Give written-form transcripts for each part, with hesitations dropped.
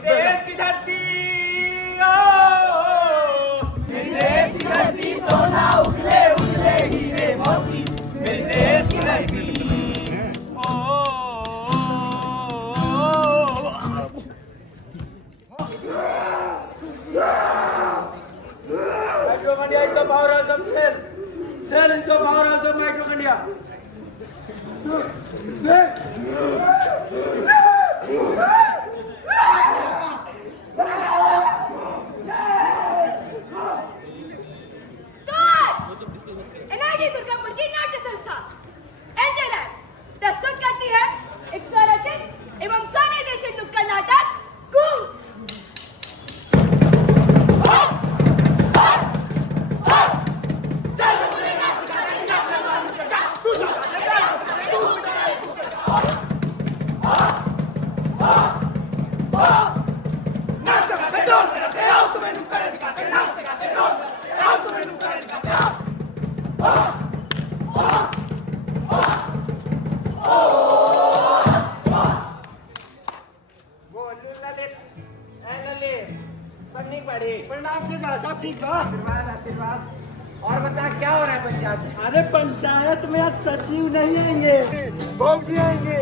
देश की धरती मेरे देश की धरती सोना उगले उगले हीरे मोती मेरे देश की धरती Mitochondria is the powerhouse of cell. Cell is the powerhouse of mitochondria. NID Durgapur की नाट्य संस्था एंटरनैट प्रस्तुत करती है एक स्वरचित एवं स्वनिर्देशित नुक्कड़ नाटक गूंज। आशीर्वाद और बता क्या हो रहा है पंचायत में? अरे पंचायत में आज सचिव नहीं आएंगे, भोग जी आएंगे।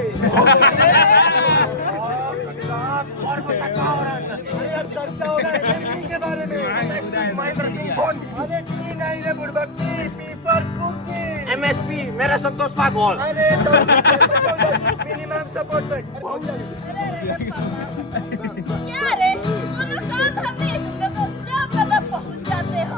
और बता क्या हो रहा है? अरे आज चर्चा हो रहा है एमपी के बारे में। महेंद्र सिंह कौन? अरे टी नहीं रे बुड़बक पी फॉर कुकी। MSP मेरा संतोष पागोल। अरे मिनिमम सपोर्ट क्या रे दोनों काम हमने इसमें तो ज्यादा पहुंच जाते हो।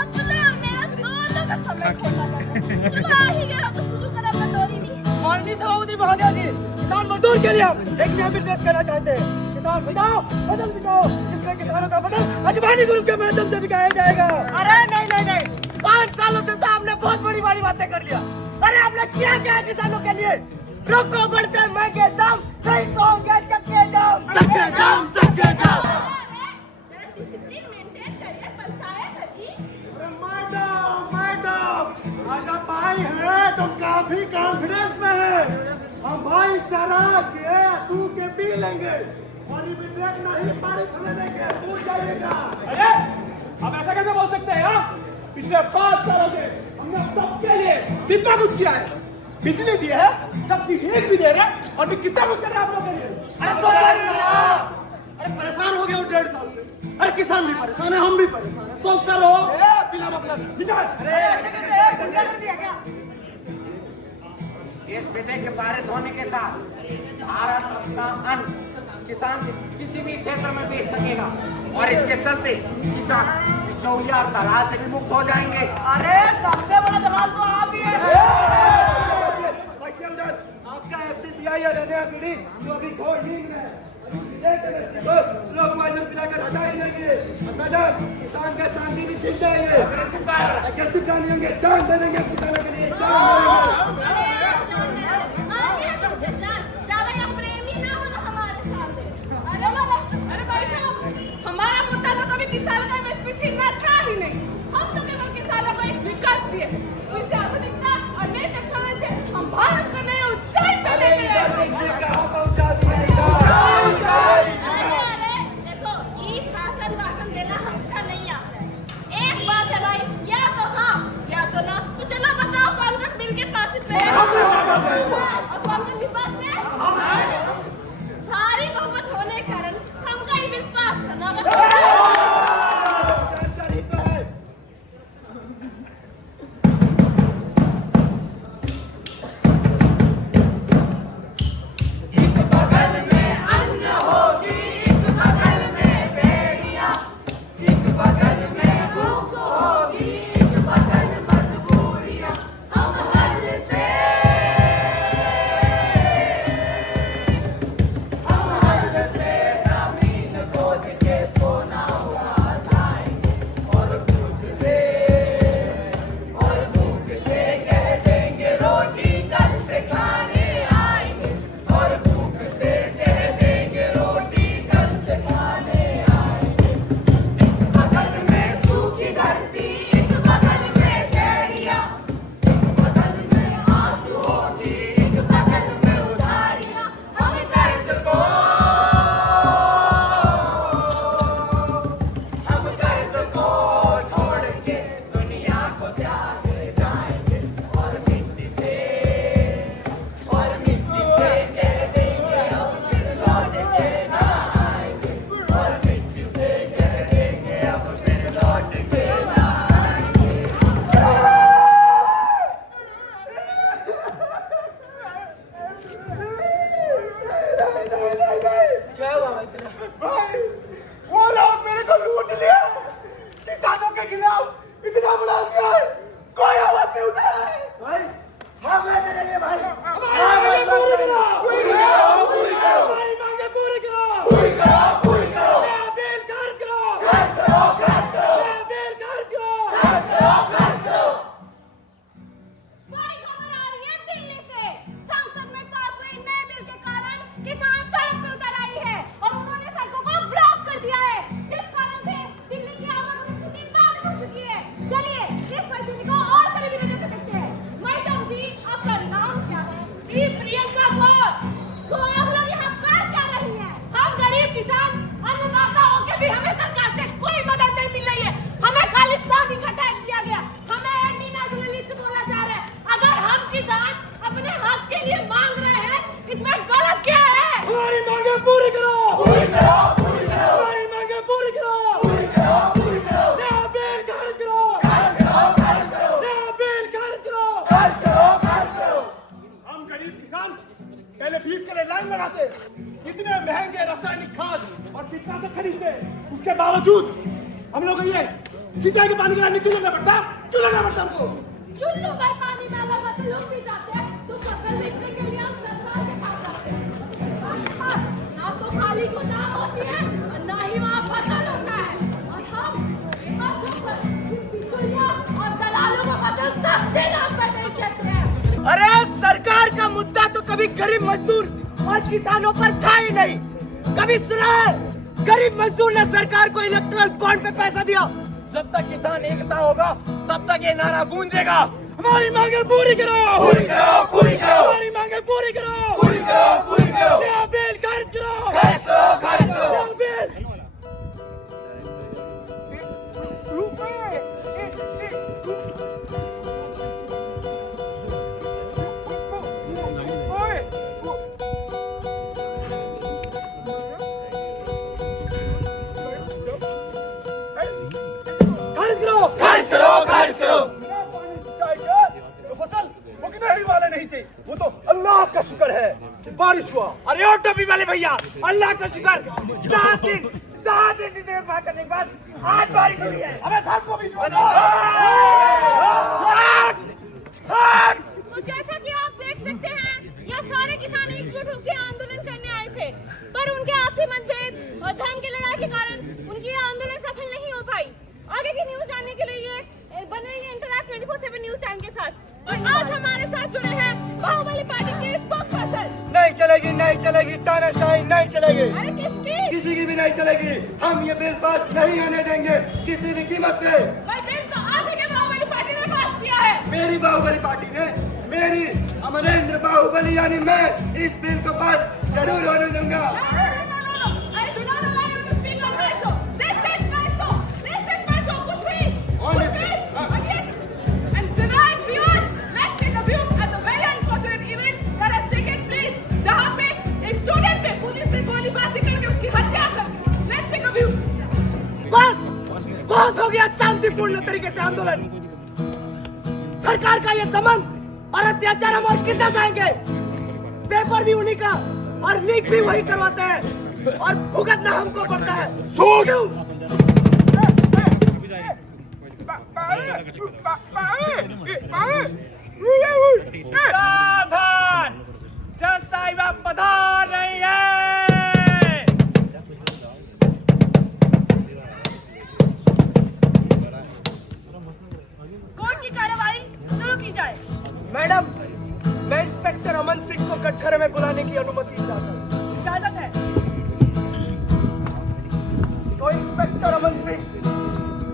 अब बुलाओ मेरा दोनों का समय खोलना लगा। चलो आ ही गया तो शुरू करा बटोरी नहीं। माननीय सभापति महोदय जी, किसान मजदूर के लिए हम एक नया बिल पेश करना चाहते हैं। किसान बिकाओ बदल बिकाओ, जिसमें किसानों का बदल अजवानी ग्रुप के माध्यम से बिकाया जाएगा। अरे नहीं 5 सालों से तो आपने बहुत बड़ी बातें कर लिया। अरे आपने किया क्या है किसानों के लिए? रोको बढ़ते महंगे दाम, नहीं तो होंगे चक्के जाम। डिसिप्लिन मेंटेन करिए पंचायत है जी। मैडम आज आप आई हैं तो काफी कॉन्फिडेंस में है। हम भाई सारा के तू के पी लेंगे और ये विधेयक नहीं पारित होने देंगे, पूछ जाइएगा। अरे आप ऐसा कैसे बोल सकते हैं? पिछले 5 सालों से हमने सबके लिए कितना कुछ किया है। बिजली दी है, सब्सिडी भी दे रहे हैं और भी कितना कुछ कर रहे हैं आप लोगों के लिए। अरे परेशान हो गए हो 1.5 साल से। अरे किसान भी परेशान है, हम भी परेशान है, तो करो। बिना मतलब निकाल। इस विधेयक के पारित होने के साथ भारत अपना अन्न किसान किसी भी क्षेत्र में बेच सकेगा और इसके चलते किसान बिचौलिया और दलाल से भी मुक्त हो जाएंगे। अरे सबसे बड़ा दलाल तो आप ही हैं। आपका FCCI है रहने पीढ़ी जो अभी घोर नींद में है। स्लो पॉइजन पिलाकर हटा ही देंगे। मैडम किसान का शांति भी छीन जाएंगे। कैसे नहीं होंगे, जान दे देंगे किसानों के लिए, जान दे देंगे। हमारा मुद्दा तो कभी किसानों का MSP छीनना था ही नहीं। हम तो केवल किसानों को एक विकल्प दिए। इससे आधुनिकता और नई टेक्नोलॉजी से हम भारत को नई ऊंचाई पे लेके गए। कहां पहुंचा दिया? देखो ये भाषण देना हमसे नहीं आता है। एक बात है भाई, या तो हाँ या तो ना। तो चलो बताओ कौन बिल के पास पे ये प्रियंका कौर, तो आप लोग यहाँ कर क्या रही हैं? हम गरीब किसान अन्नदाता होके भी हमें सरकार से कोई मदद नहीं मिल रही है। हमें खालिस्तानी का टैग दिया गया, हमें एंटी नेशनलिस्ट बोला जा रहा है। अगर हम किसान अपने हक के लिए मांग रहे हैं, इसमें गलत क्या है? हमारी मांगे पूरी करो, पूरी करो, पूरी करो, हमारी मांगे पूरी करो, पूरी करो, पूरी करो, नया बिल खारिज करो, खारिज करो, खारिज करो, नया बिल खारिज करो, खारिज करो, खारिज करो। हम गरीब किसान पहले फीस के लिए लाइन लगाते, इतने महंगे रासायनिक खाद और कीटनाशक खरीदते, उसके बावजूद हम लोग ये सिंचाई के पानी का लाइन क्यों लगना पड़ता? क्यों लगना पड़ता हमको? चुल्लू भाई पानी में अगर फसल उग भी जाते हैं तो फसल बेचने के लिए हम सरकार के पास जाते हैं। ना तो खाली गोदाम होती है और ना ही वहाँ फसल होता है, और हम बेबस होकर बिचौलियों और दलालों को फसल सस्ते दाम पर बेच देते हैं। अरे सरकार का मुद्दा तो कभी गरीब मजदूर और किसानों पर था ही नहीं। कभी सुना है गरीब मजदूर ने सरकार को इलेक्ट्रल बॉन्ड पे पैसा दिया? जब तक किसान एकता होगा तब तक ये नारा गूंजेगा, हमारी मांगे पूरी करो, पूरी करो, पूरी करो, हमारी मांगे पूरी करो, पूरी करो, पूरी करो, नया बिल खारिज करो, खारिज करो, खारिज करो, नया बिल। खारिज करो, खारिज करो। तो फसल उगने ही वाले नहीं थे, वो तो अल्लाह का शुक्र है कि बारिश हुआ। अरे ओ टोपी वाले भैया, अल्लाह का शुक्र, 7 दिन इंतजार बात करने के बाद आज बारिश हुई है। अबे धर्म को भी तो जैसा कि आप देख सकते हैं, यह सारे किसान एकजुट होकर आंदोलन करने आए थे, पर उनके आपसी मतभेद और धर्म की लड़ाई के कारण उनकी यह आंदोलन सफल नहीं हो पाई। आगे की न्यूज जानने के लिए बने रहिए इंटरैक्ट 24/7 न्यूज चैनल के साथ। और आज हमारे साथ जुड़े हैं बाहुबली पार्टी के स्पोक्सपर्सन। नहीं चलेगी, नहीं चलेगी, तानाशाही नहीं चलेगी, अरे किसकी? किसी की भी नहीं चलेगी। हम ये बिल पास नहीं होने देंगे किसी भी कीमत पे। भाई बिल तो आप ही के बाहुबली पार्टी ने पास किया है। मेरी बाहुबली पार्टी ने, मेरी अमरेंद्र बाहुबली यानी मैं इस बिल को पास जरूर होने दूंगा। बस बहुत हो गया शांतिपूर्ण तरीके से आंदोलन। सरकार का ये दमन और अत्याचार हम और कितना जाएंगे? पेपर भी उन्हीं का और लीक भी वही करवाते हैं और भुगतना हमको पड़ता है। क्यों? सावधान, जज साहिबा पधार रही है। कोर्ट की कार्रवाई शुरू की जाए। मैडम, मैं इंस्पेक्टर अमन सिंह को कटघरे में बुलाने की अनुमति चाहता हूँ। इजाजत है। तो इंस्पेक्टर अमन सिंह,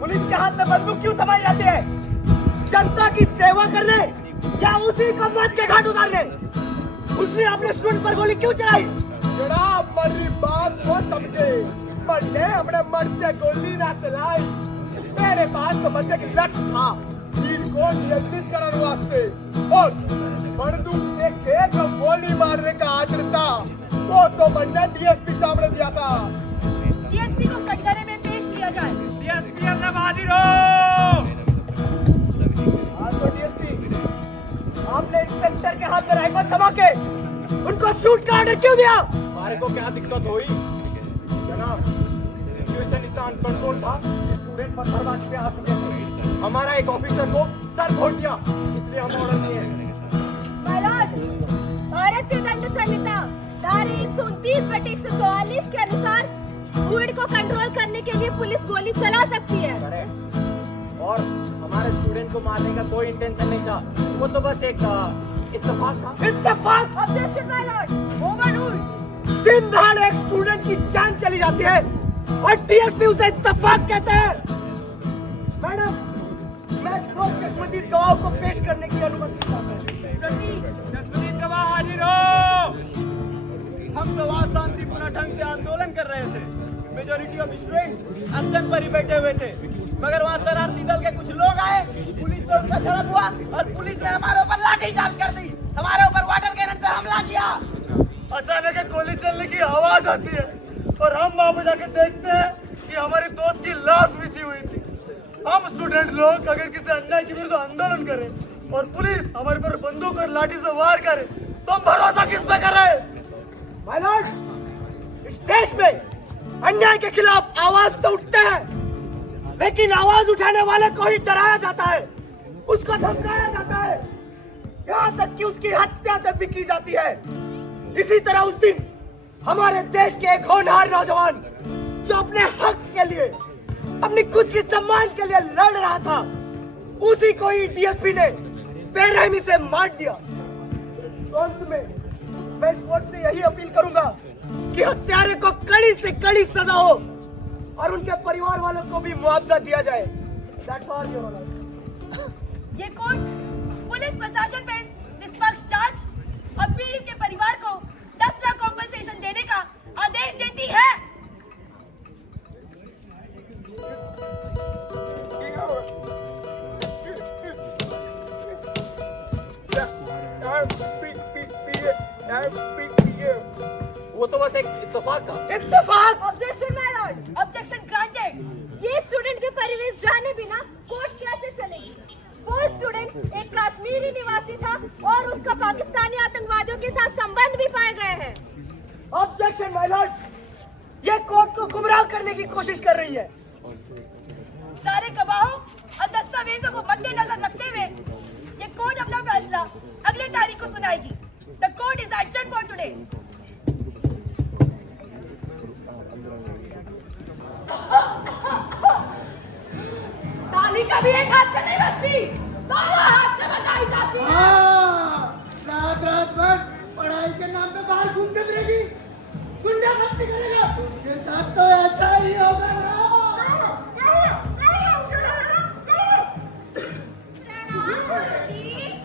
पुलिस के हाथ में बंदूक क्यों थमाई जाती है? जनता की सेवा करने या उसी को मौत के घाट उतारने? उसने अपने स्टूडेंट पर गोली क्यों चलाई? जनाब मेरी बात को समझे, मैंने अपने मन से गोली ना चलाई। मेरे पास तो बस एक लक्ष्य था, तीर को नियंत्रित करने वास्ते, और बंदूक देखे तो गोली मारने का आदर था, वो तो मैंने डीएसपी सामने दिया था। डीएसपी को कटघरे में पेश किया जाए। डीएसपी अपना हाजिर हो। हाँ तो डीएसपी, आपने इंस्पेक्टर के हाथ में राइफल थमा के उनको शूट का ऑर्डर क्यों दिया? हमारे को क्या दिक्कत हुई? जनाब, सिचुएशन इतना अनकंट्रोल था, स्टूडेंट पत्थरबाजी पे आ चुके थे। हमारा एक ऑफिसर को सर फोड़ दिया, इसलिए हम ऑर्डर दिए। माय लॉर्ड, भारतीय दंड संहिता धारा 129/144 के अनुसार भीड़ को कंट्रोल करने के लिए पुलिस गोली चला सकती है। और हमारे स्टूडेंट को मारने का कोई इंटेंशन नहीं था, वो तो बस एक इत्तेफाक था। इत्तेफाक? Objection my Lord, overruled. दिन दहाड़े एक स्टूडेंट की जान चली जाती है और डीएसपी उसे इत्तेफाक कहते हैं। मैडम, मैं दो चश्मदीद गवाहों को पेश करने की अनुमति चाहता हूं। चश्मदीद गवाह हाजिर हम तो वहाँ शांतिपूर्ण ढंग से आंदोलन कर रहे थे। मेजोरिटी ऑफ स्टूडेंट्स एक्शन पर ही बैठे हुए थे, मगर वहाँ शरारती दल के कुछ लोग आए, पुलिस से उनका झड़प हुआ और पुलिस ने हमारे ऊपर लाठीचार्ज कर दी, हमारे ऊपर वाटर कैनन से हमला किया। अचानक एक गोली चलने की आवाज आती है और हम वहाँ पे जाके देखते हैं कि हमारे दोस्त की लाश बिछी हुई थी। हम स्टूडेंट लोग अगर किसी अन्याय के विरुद्ध आंदोलन करें और पुलिस हमारे पर बंदूक और लाठी से वार करे तो हम भरोसा किस पे करें? माय लॉर्ड, इस देश में अन्याय के खिलाफ आवाज तो उठता है, लेकिन आवाज उठाने वाले को ही डराया जाता है, उसको धमकाया जाता है, यहाँ तक कि उसकी हत्या तक भी की जाती है। इसी तरह उस दिन हमारे देश के एक होनहार नौजवान जो अपने हक के लिए, अपनी खुद की सम्मान के लिए लड़ रहा था, उसी को ही डीएसपी ने बेरहमी से मार दिया। तो अंत में मैं इस कोर्ट से यही अपील करूंगा कि हत्यारे को कड़ी से कड़ी सजा हो और उनके परिवार वालों को भी मुआवजा दिया जाए। That's all, Your Honor. ये कोर्ट पुलिस प्रशासन पे निष्पक्ष जांच और पीड़ित के परिवार को 10 लाख कॉम्पनसेशन देने का आदेश देती है। वो तो बस एक इत्तेफाक था। इत्तेफाक? Objection my Lord, objection granted. ये स्टूडेंट के परिवेश जाने बिना कोर्ट कैसे चलेगी? वो स्टूडेंट एक कश्मीरी निवासी था और उसका पाकिस्तानी आतंकवादियों के साथ संबंध भी पाए गए हैं। ऑब्जेक्शन माय लॉर्ड, ये कोर्ट को गुमराह करने की कोशिश कर रही है। सारे गवाहों और दस्तावेजों को मद्देनजर रखते हुए ये कोर्ट अपना फैसला अगले तारीख को सुनाएगी। The court is adjourned for today. ताली कभी एक हाथ से नहीं बजती, दोनों हाथ से बजाई जाती है। रात रात भर पढ़ाई के नाम पे बाहर घूमते रहेगी, गुंडागर्दी करेगा, उनके साथ तो ऐसा ही होगा ना।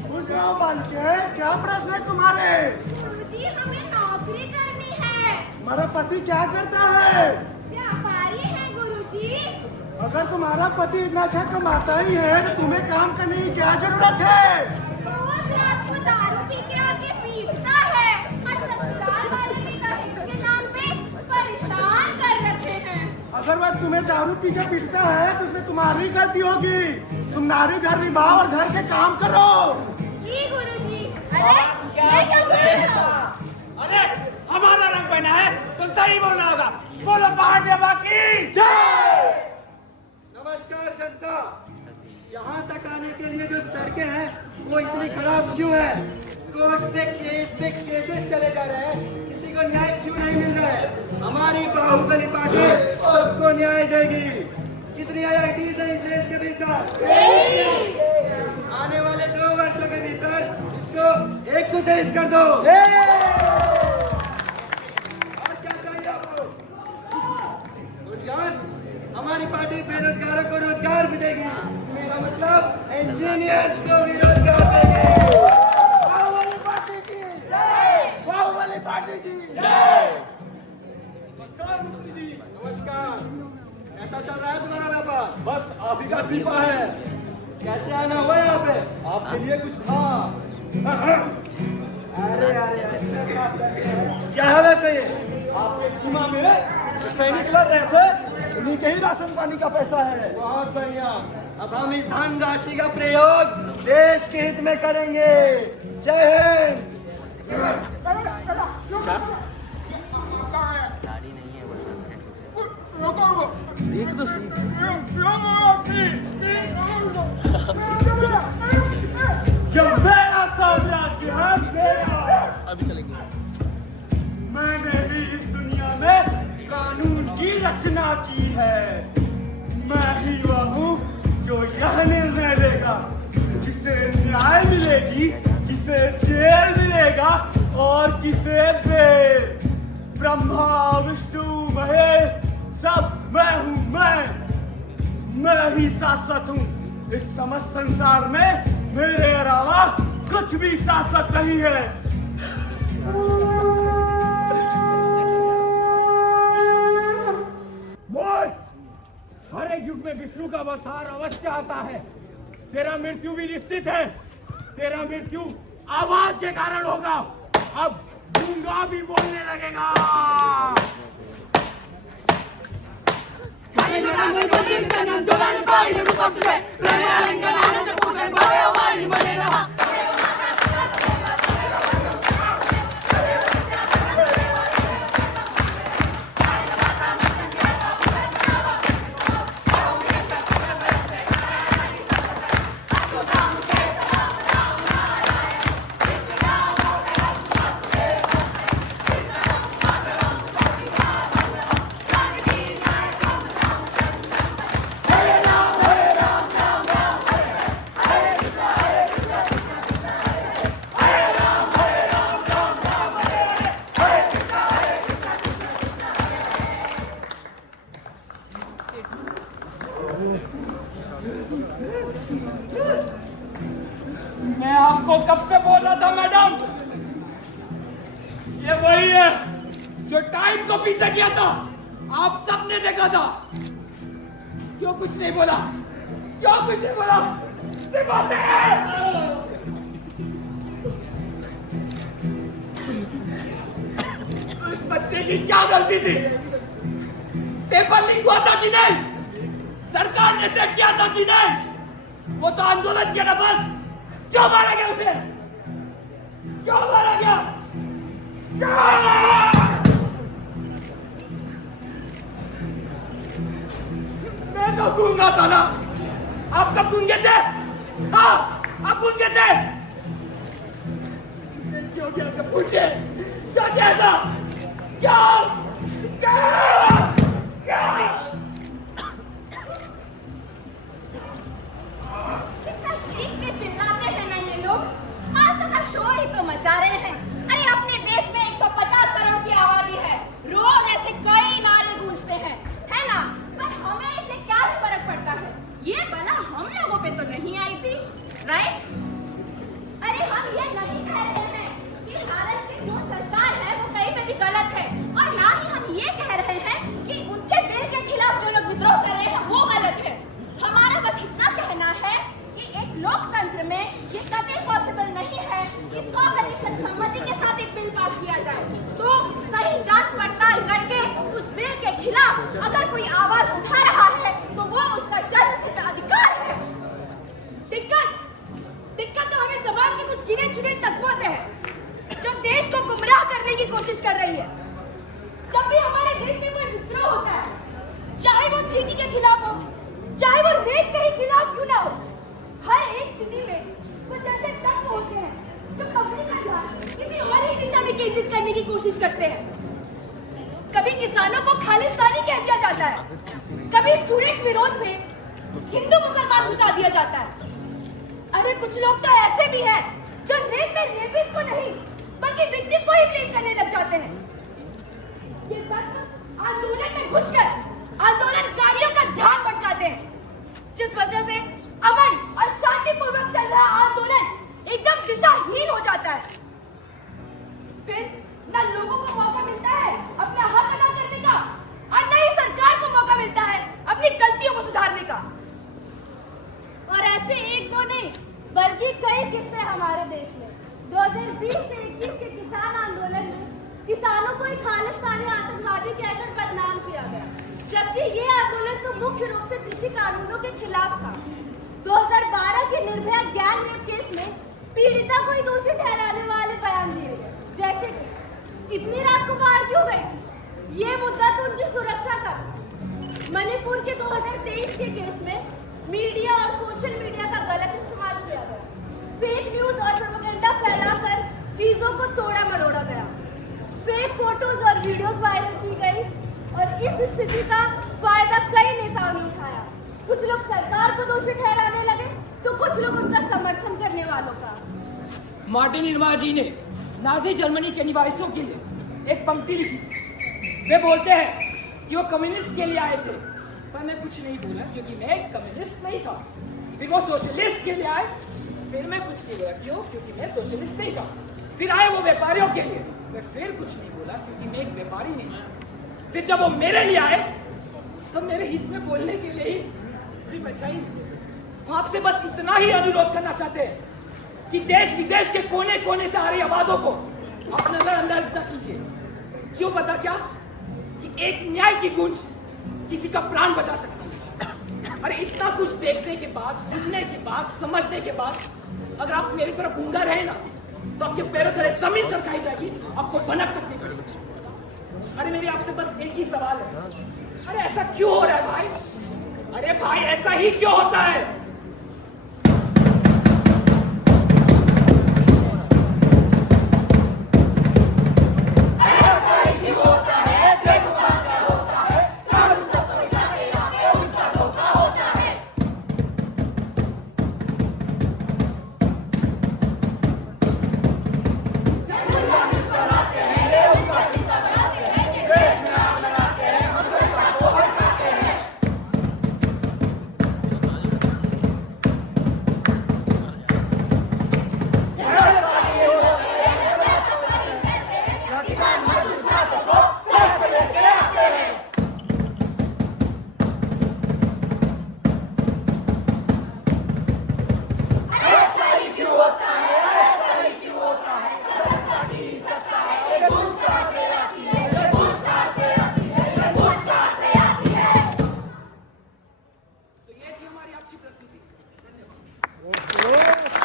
पूछ रहा हूँ बालके, क्या प्रश्न है तुम्हारे? गुरुजी, हमें नौकरी करनी है। हमारा पति क्या करता है? व्यापारी है गुरुजी। अगर तुम्हारा पति इतना अच्छा कमाता ही है तो तुम्हें काम करने की क्या जरूरत है? रोज रात को दारू पी के आके पीटता है और ससुराल वाले भी दहेज के नाम पे परेशान कर रखे हैं। अगर वह तुम्हें दारू पी के पीटता है तो उसमें तुम्हारी गलती होगी। तुम नारी घर निभाओ और घर के काम करो। जी गुरुजी। अरे ये क्या बोल रहे हो? अरे हमारा रंग बना है तो सही बोलना होगा। बोलो पहाड़ बाकी जय। नमस्कार जनता, यहाँ तक आने के लिए जो सड़कें हैं वो इतनी खराब क्यों है? कोर्ट पे केसेस चले जा रहे हैं, किसी को न्याय क्यों नहीं मिल रहा है? हमारी बाहुबली पार्टी सबको न्याय देगी। कितनी IITs हैं इस देश के भीतर? आने वाले 2 वर्षों के भीतर इसको 123 कर दो। और क्या चाहिए आपको? रोजगार? हमारी पार्टी बेरोजगारों को रोजगार भी देगी। मेरा मतलब इंजीनियर्स को भी रोजगार देगी। बाहुबली पार्टी की जय। बाहुबली पार्टी की जय। नमस्कार मंत्री जी। नमस्कार। कैसा चल रहा है तुम्हारा व्यापार? बस आप ही का कृपा है। कैसे आना हुआ यहाँ पे? आपके लिए कुछ था। अरे अच्छा बात है। क्या है वैसे ये? आपके सीमा में जो सैनिक लड़ रहे थे उन्हीं के ही राशन पानी का पैसा है। बहुत बढ़िया। अब हम इस धन राशि का प्रयोग देश के हित में करेंगे। जय हिंद। देख तो सही। ये मेरा साम्राज्य है, मेरा। अभी चलेंगे। मैंने ही इस दुनिया में कानून की रचना की है। मैं ही वह हूँ जो यह निर्णय लेगा, जिसे न्याय मिलेगी, किसे जेल मिलेगा और किसे बेल। ब्रह्मा विष्णु महेश सब मैं हूँ। मैं ही शाश्वत हूँ। इस समस्त संसार में मेरे अलावा कुछ भी शाश्वत नहीं है। विष्णु का अवतार अवश्य आता है। तेरा मृत्यु भी निश्चित है। तेरा मृत्यु आवाज के कारण होगा। अब गूंगा भी बोलने लगेगा। मैं आपको कब से बोल रहा था मैडम, ये वही है जो टाइम को पीछे किया था। आप सबने देखा था। क्यों कुछ नहीं बोला? क्यों कुछ नहीं बोला? सिर्फ बातें हैं। उस बच्चे की क्या गलती थी? पेपर लीक हुआ था कि नहीं? सरकार ने सेट किया था कि नहीं? वो तो आंदोलन किया ना बस। क्यों मारा गया उसे? क्यों मारा गया? मैं तो गूंगा था ना। आप सब गूंगे थे। हाँ, आप गूंगे थे। क्यों किया ऐसा? पूछे क्यों किया ऐसा? क्यों? चिल्लाते हैं ना ये लोग। फालतू का शोर ही तो मचा रहे हैं। अरे अपने देश में 150 करोड़ की आबादी है। रोज ऐसे कई नारे गूंजते हैं, है ना? पर हमें इससे क्या फर्क पड़ता है? ये बला हम लोगों पे तो नहीं आई थी, राइट? अरे हम ये नहीं कह रहे हैं कि भारत की जो सरकार है वो कहीं पे भी गलत है, और ना ही हम ये कह रहे हैं कि उनके बिल के खिलाफ जो लोग विद्रोह कर रहे हैं वो गलत है। हमारा बस इतना कहना है कि एक लोकतंत्र में ये कभी पॉसिबल नहीं है कि 100% सम्मति के साथ एक बिल पास किया जाए। तो सही जांच पड़ताल करके उस बिल के खिलाफ अगर कोई आवाज उठा रहा है तो वो उसका जन्मसिद्ध अधिकार है। दिक्कत तो हमें समाज के कुछ गिने चुने तत्वों से है जो देश को गुमराह करने की कोशिश कर रही है। जब भी हमारे देश में कोई विद्रोह होता है, चाहे वो चीनी के खिलाफ हो, चाहे वो रेप के ही खिलाफ क्यों ना हो, हर एक स्थिति में कुछ ऐसे तत्व होते हैं जो कंपनी का ध्यान किसी और ही दिशा में केंद्रित करने की कोशिश करते हैं। कभी किसानों को खालिस्तानी कह दिया जाता है, कभी स्टूडेंट्स विरोध में हिंदू मुसलमान घुसा दिया जाता है। अरे कुछ लोग तो ऐसे भी हैं जो रेप में रेपिस्ट को नहीं बल्कि विक्टिम को ही ब्लेम करने लग जाते हैं। ये तत्व आंदोलन में घुसकर आंदोलनकारियों का ध्यान भटकाते हैं, जिस वजह से अमन और शांतिपूर्वक चल रहा आंदोलन एकदम दिशाहीन हो जाता है। फिर न लोगों को मौका मिलता है अपना हक अदा करने का, और न ही सरकार को मौका मिलता है अपनी गलतियों को सुधारने का। और ऐसे एक दो नहीं बल्कि कई किस्से हमारे देश में 2020 से 21 के किसान आंदोलन में किसानों को एक खालिस्तानी आतंकवादी कहकर बदनाम किया गया, जबकि ये आंदोलन तो मुख्य रूप से कृषि कानूनों के खिलाफ था। 2012 के निर्भया गैंग रेप केस में पीड़िता को ही दोषी ठहराने वाले बयान दिए गए, जैसे कि इतनी रात को बाहर क्यों गई? ये मुद्दा तो उनकी सुरक्षा का था। मणिपुर के 2023 के केस में मीडिया और सोशल मीडिया का गलत इस्तेमाल किया गया, फेक न्यूज और प्रोपेगेंडा फैलाकर चीजों को तोड़ा मरोड़ा गया, फेक फोटोज और वीडियोस वायरल की गई, और इस स्थिति का फायदा कई नेताओं ने उठाया। कुछ लोग सरकार को दोषी ठहराने लगे तो कुछ लोग उनका समर्थन करने वालों का। मार्टिन इरमा जी ने नाजी जर्मनी के निवासियों के लिए एक पंक्ति लिखी थी। वे बोलते हैं कि वो कम्युनिस्ट के लिए आए थे, पर मैं कुछ नहीं बोला क्योंकि मैं एक कम्युनिस्ट नहीं था। फिर वो सोशलिस्ट के लिए आए, फिर मैं कुछ नहीं बोला क्योंकि मैं सोशलिस्ट नहीं था। फिर आए वो व्यापारियों के लिए, मैं फिर कुछ नहीं बोला क्योंकि मैं एक व्यापारी नहीं। फिर जब वो मेरे लिए आए तो मेरे हित में बोलने के लिए ही नौकरी में चाहिए। हम आपसे बस इतना ही अनुरोध करना चाहते हैं कि देश विदेश के कोने कोने से आ रही आवाजों को आप नजरअंदाज न कीजिए। क्यों पता क्या कि एक न्याय की गूंज किसी का प्राण बचा सकती है। अरे इतना कुछ देखने के बाद, सुनने के बाद, समझने के बाद अगर आप मेरी तरफ गूंगा रहे ना तो आपके पैरों तले जमीन सरकाई जाएगी, आपको भनक तक नहीं पड़ेगी। अरे मेरी आपसे बस एक ही सवाल है, अरे ऐसा क्यों हो रहा है भाई? अरे भाई ऐसा ही क्यों होता है? तो ये थी हमारी आपकी प्रस्तुति। धन्यवाद।